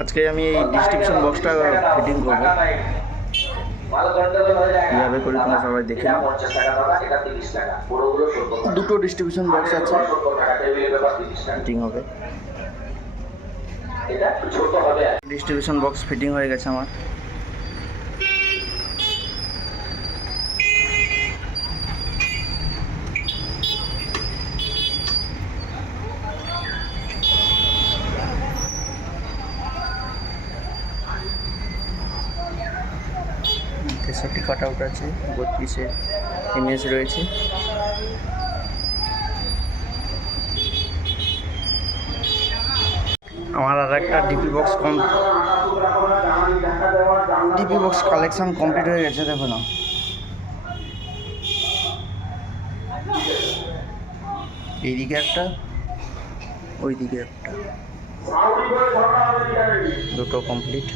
আজকে আমি এই ডিস্ট্রিবিউশন বক্সটা ফিটিং করব, কীভাবে করি তোমরা সবাই দেখে নাও। দুটো ডিস্ট্রিবিউশন বক্স আছে, ফিটিং হবে। ডিস্ট্রিবিউশন বক্স ফিটিং হয়ে গেছে আমার। তেষট্টি কাট আউট আছে, 32-এর এমএস রয়েছে। আমার আর একটা ডিপি বক্স কালেকশন কমপ্লিট হয়ে গেছে, দেখো না। এইদিকে একটা, ওইদিকে একটা, দুটো কমপ্লিট।